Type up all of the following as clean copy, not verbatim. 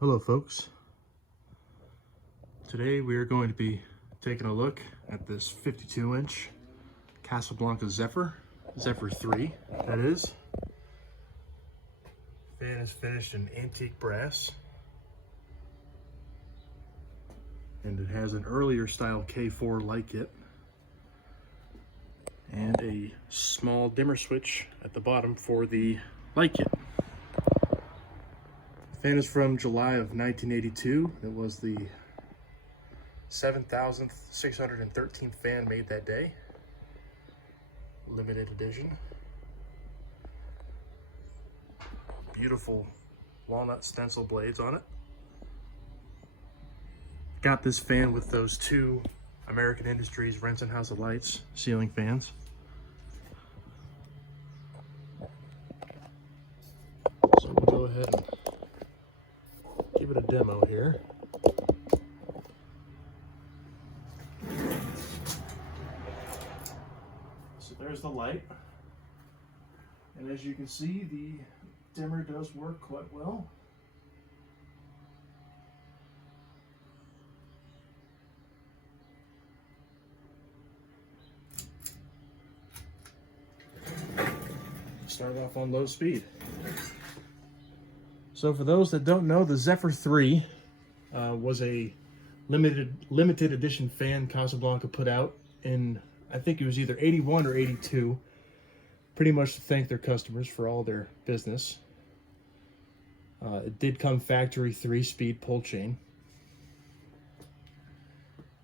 Hello folks. Today we are going to be taking a look at this 52-inch Casablanca Zephyr 3, that is. Fan is finished in antique brass. And it has an earlier style K4 light kit. And a small dimmer switch at the bottom for the light kit. The fan is from July of 1982. It was the 7,613th fan made that day. Limited edition. Beautiful walnut stencil blades on it. Got this fan with those two American Industries Renson House of Lights ceiling fans. So we'll go ahead and give it a demo here. So there's the light. And as you can see, the dimmer does work quite well. Start off on low speed. So for those that don't know, the Zephyr 3 was a limited edition fan Casablanca put out in, I think it was either 81 or 82, pretty much to thank their customers for all their business. It did come factory 3-speed pull chain.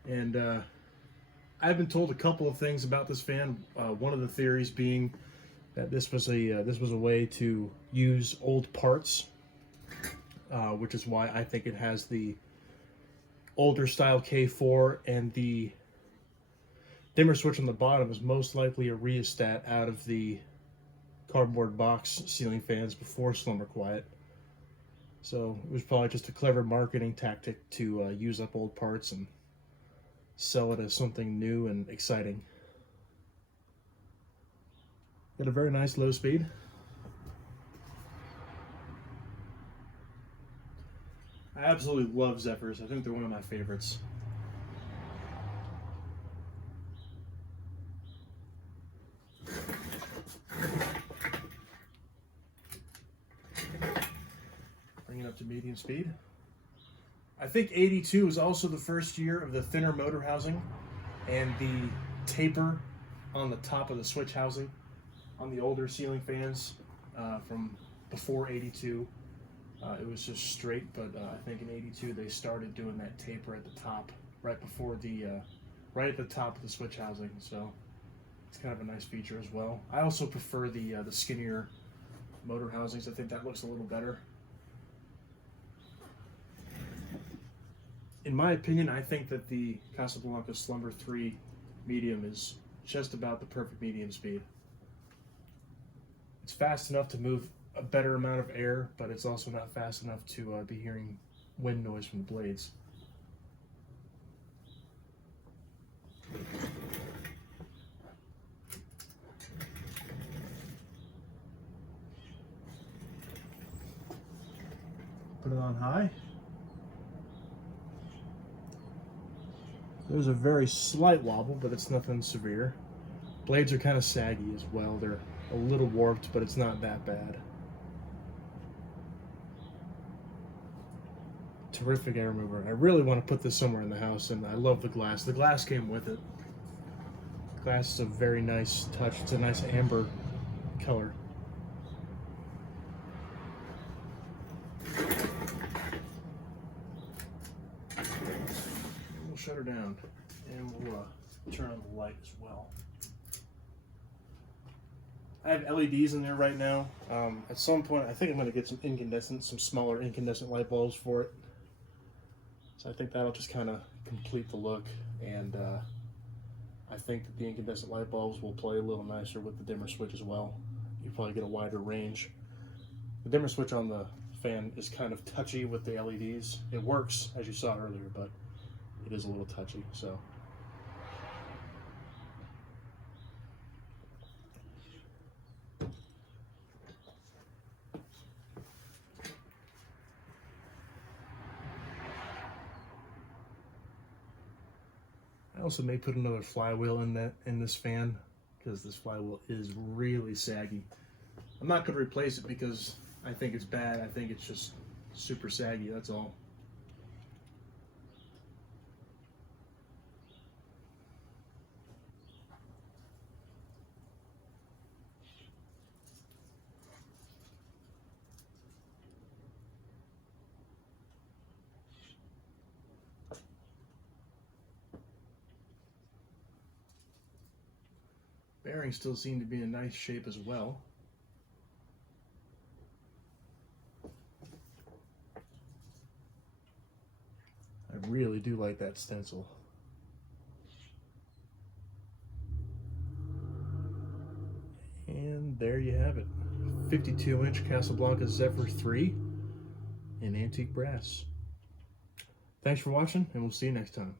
And I've been told a couple of things about this fan. One of the theories being that this was a way to use old parts, which is why I think it has the older style K4, and the dimmer switch on the bottom is most likely a rheostat out of the cardboard box ceiling fans before Slumber Quiet. So it was probably just a clever marketing tactic to use up old parts and sell it as something new and exciting. Got a very nice low speed. I absolutely love Zephyrs. I think they're one of my favorites. Bring it up to medium speed. I think 82 was also the first year of the thinner motor housing and the taper on the top of the switch housing on the older ceiling fans from before 82. It was just straight, but I think in 82 they started doing that taper at the top, right before the, right at the top of the switch housing. So it's kind of a nice feature as well. I also prefer the skinnier motor housings. I think that looks a little better. In my opinion, I think that the Casablanca Slumber 3 medium is just about the perfect medium speed. It's fast enough to move a better amount of air, but it's also not fast enough to be hearing wind noise from the blades. Put it on high. There's a very slight wobble, but it's nothing severe. Blades are kind of saggy as well. They're a little warped, but it's not that bad. Terrific air mover. I really want to put this somewhere in the house, and I love the glass. The glass came with it. The glass is a very nice touch. It's a nice amber color. We'll shut her down, and we'll turn on the light as well. I have LEDs in there right now. At some point, I think I'm going to get some smaller incandescent light bulbs for it. So I think that'll just kind of complete the look, and I think that the incandescent light bulbs will play a little nicer with the dimmer switch as well. You probably get a wider range. The dimmer switch on the fan is kind of touchy with the LEDs. It works, as you saw earlier, but it is a little touchy. So also may put another flywheel in this fan, because this flywheel is really saggy. I'm not going to replace it because I think it's bad. I think it's just super saggy, that's all. Bearings still seem to be in nice shape as well. I really do like that stencil. And there you have it. 52-inch Casablanca Zephyr 3 in antique brass. Thanks for watching, and we'll see you next time.